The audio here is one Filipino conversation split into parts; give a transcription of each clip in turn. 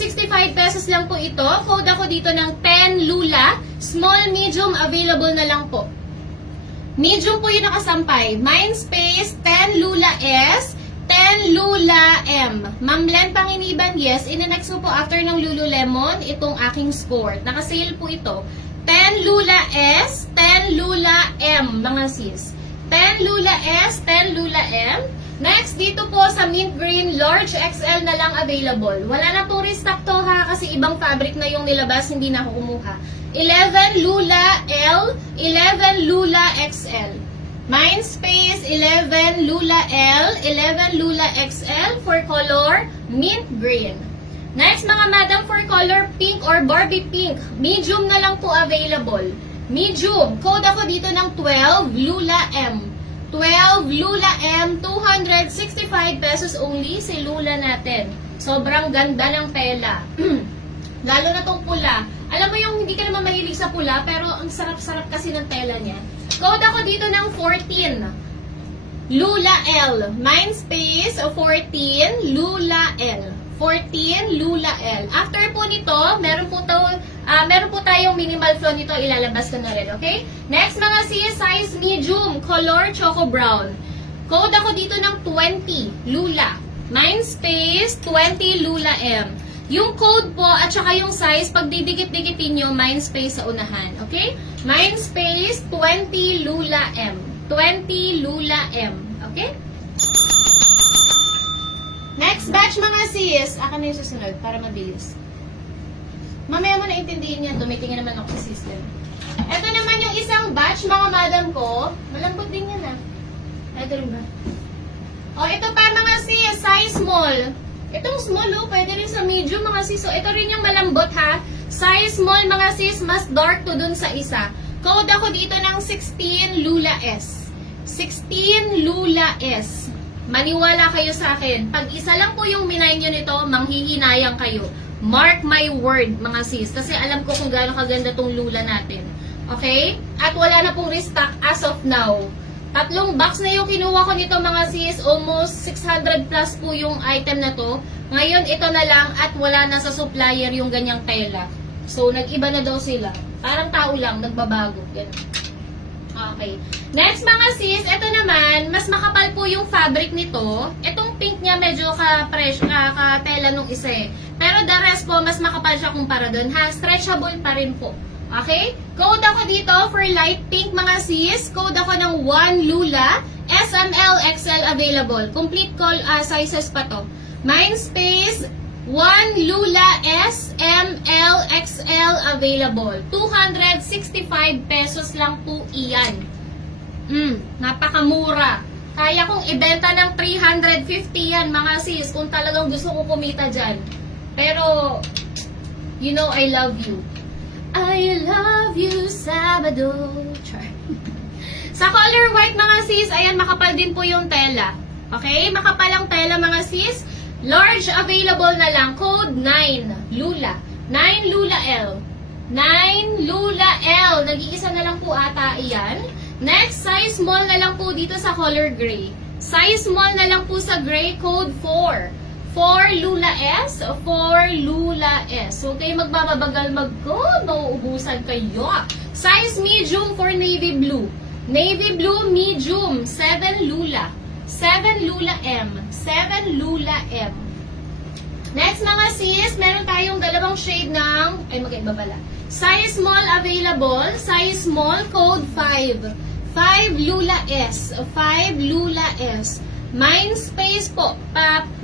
265 pesos lang po ito. Code ako dito ng 10 Lula. Small, medium, available na lang po. Medium po yung nakasampay. Mindspace, 10 Lula S, 10 Lula M. Ma'am Len Panginiban, yes. In-next ko po after ng Lululemon, itong aking score. Nakasale po ito. 10 Lula S, 10 Lula M, mga sis. 10 Lula S, 10 Lula M. Next, dito po sa mint green, large XL na lang available. Wala na pong restock to ha, kasi ibang fabric na yung nilabas, hindi na ako kumuha. 11 Lula L, 11 Lula XL. Mindspace, 11 Lula L, 11 Lula XL for color mint green. Next, mga madam, for color pink or Barbie pink, medium na lang po available. Medium. Code ako dito ng 12 Lula M. 12 Lula M, 265 pesos only si Lula natin. Sobrang ganda ng tela. Lalo na tong pula. Alam mo yung hindi ka naman mahilig sa pula, pero ang sarap-sarap kasi ng tela niya. Code ako dito ng 14 Lula L. Mindspace, 14 Lula L. 14 Lula L. After po nito, meron po tayong minimal flow nito, ilalabas ko na rin, okay? Next, mga sis, size medium, color choco brown. Code ako dito ng 20 Lula. Mindspace, 20 Lula M. Yung code po at saka yung size, pag didikit-dikitin nyo, Mindspace sa unahan, okay? Mindspace, 20 Lula M. 20 Lula M, okay? Next batch, mga sis. Aka na yung susunod para mabilis. Mamaya mo naintindihin yan. Tumitingin naman ako sa system. Ito naman yung isang batch, mga madam ko. Malambot din yan, ah. Ito rin ba? O, ito pa, mga sis. Size small. Itong small, oh. Pwede rin sa medium, mga sis. So, ito rin yung malambot, ha. Size small, mga sis. Mas dark to dun sa isa. Code ako dito ng 16 Lula S. 16 Lula S. Maniwala kayo sa akin. Pag isa lang po yung minay nyo nito, manghihinayang kayo. Mark my word, mga sis. Kasi alam ko kung gaano kaganda tong Lula natin. Okay? At wala na pong restock as of now. 3 box na yung kinuha ko nito, mga sis. Almost 600 plus po yung item na to. Ngayon, ito na lang at wala na sa supplier yung ganyang tela. So, nag-iba na daw sila. Parang tao lang, nagbabago. Ganun. Okay. Next, mga sis, ito naman, mas makapal po yung fabric nito. Itong pink niya medyo ka-tela nung isa eh. Pero the rest po, mas makapal siya kumpara doon. Ha? Stretchable pa rin po. Okay? Code ako dito for light pink, mga sis. Code ako ng 1 Lula. SML, XL available. Complete call sizes pa to. Mindspace, 1 Lula S, ML, XL available. 265 pesos lang po iyan. Napakamura. Kaya kong ibenta ng 350 yan, mga sis, kung talagang gusto ko kumita dyan. Pero, you know I love you. I love you, Sabado. Char. Sa color white, mga sis, ayan, makapal din po yung tela. Okay? Makapal ang tela, mga sis. Large available na lang. Code 9 Lula. 9 Lula L. 9 Lula L. Nag-iisa na lang po ata iyan. Next, size small na lang po dito sa color gray. Size small na lang po sa gray. Code 4. 4 Lula S. 4 Lula S. So, kayo magbababagal mag-code. Mauubusan kayo. Size medium for navy blue. Navy blue medium. 7 Lula. 7 Lula M. 7 Lula M. Next, mga sis, meron tayong dalawang shade ng, magkaiba pala. Size small available. Size small, code 5. 5 Lula S. 5 Lula S. Mindspace po.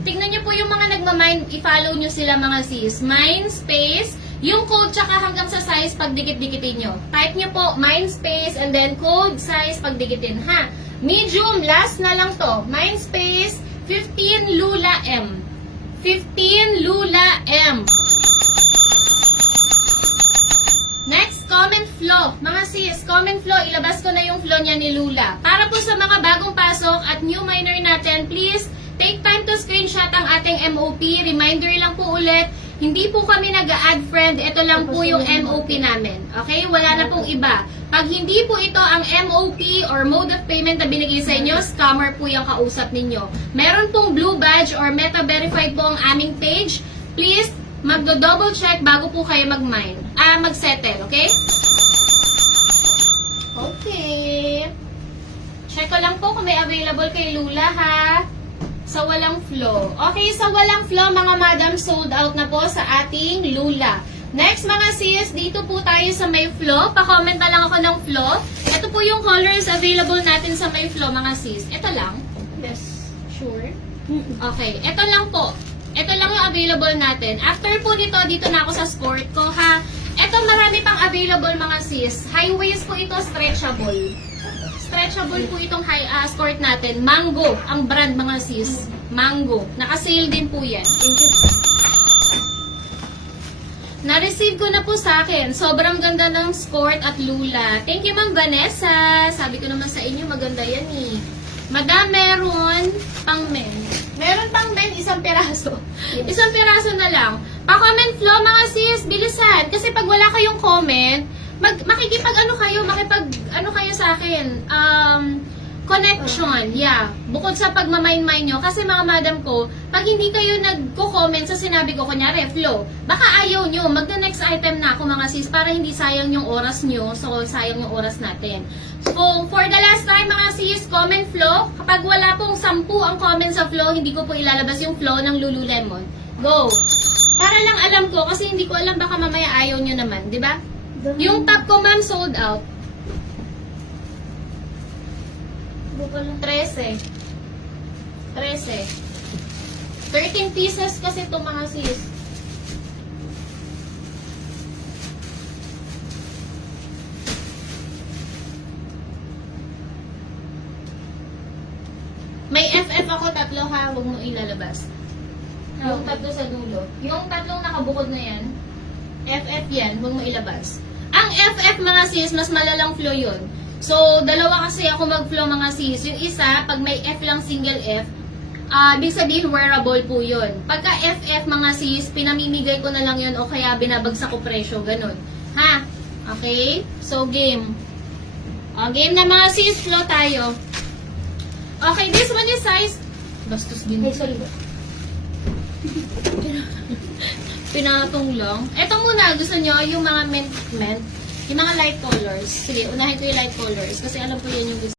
Tingnan nyo po yung mga nagmamind, i-follow nyo sila, mga sis. Mindspace, yung code tsaka hanggang sa size pag dikit-dikitin nyo. Type nyo po, Mindspace, and then code size pag dikitin, ha? Medium, last na lang to. Mindspace, 15 Lula M. 15 Lula M. Next, comment flow. Mga sis, comment flow. Ilabas ko na yung flow niya ni Lula. Para po sa mga bagong pasok at new miner natin, please take time to screenshot ang ating MOP. Reminder lang po ulit, hindi po kami nag-add friend. Ito lang po yung MOP namin. Okay? Wala na pong iba. Pag hindi po ito ang MOP or mode of payment na binigay sa inyo, scammer po yung kausap ninyo. Meron pong blue badge or meta verified po ang aming page. Please magdo-double check bago po kayo mag-settle, okay? Okay. Check ko lang po kung may available kay Lula, ha? Sa walang flow. Okay, sa walang flow, mga madam, sold out na po sa ating Lula. Next, mga sis, dito po tayo sa may flow. Pa-comment na lang ako ng flow. Ito po yung colors available natin sa may flow, mga sis. Ito lang. Yes. Sure? Okay, ito lang po. Ito lang yung available natin. After po nito, dito na ako sa skirt ko, ha? Ito, marami pang available, mga sis. High waist po ito, stretchable. Stretchable po itong skirt natin. Mango, ang brand, mga sis. Mango. Naka-sale din po yan. Thank you. Na-receive ko na po sa akin. Sobrang ganda ng skirt at Lula. Thank you, Ma'am Vanessa. Sabi ko naman sa inyo, maganda yan eh. Madam, meron pang men. Meron pang men, isang piraso. Yes. Isang piraso na lang. Pa-comment flow, mga sis, bilisan. Kasi pag wala kayong comment, makikipag kayo sa akin. Connection, yeah. Bukod sa pagmamain-main nyo, kasi mga madam ko, pag hindi kayo nagko-comment sa sinabi ko, kunyari, flow, baka ayaw nyo, magna-next item na ako, mga sis, para hindi sayang yung oras nyo, so sayang yung oras natin. So, for the last time, mga sis, comment flow. Kapag wala pong 10 ang comment sa flow, hindi ko po ilalabas yung flow ng Lululemon. Go! Para lang alam ko, kasi hindi ko alam, baka mamaya ayaw nyo naman, di ba? Yung top ko, ma'am, sold out. 13. 13 pieces kasi ito, mga sis. May FF ako, 3 ha, huwag mo ilalabas. Yung 3 sa dulo. Yung 3 nakabukod na yan, FF yan, huwag mo ilabas. Ang FF, mga sis, mas malalang flow yun. So, dalawa kasi ako mag-flow, mga sis. Yung isa, pag may F lang, single F, ibig sabihin wearable po yun. Pagka FF, mga sis, pinamimigay ko na lang yun o kaya binabagsak ko presyo, ganun. Ha? Okay? So, game. Game na, mga sis, flow tayo. Okay, this one is size... Bastos din. Ay, sorry ba? Pinatong lang. Ito muna, gusto nyo, yung mga mint, yung mga light colors. Sige, unahin ko yung light colors kasi alam ko yan yung gusto.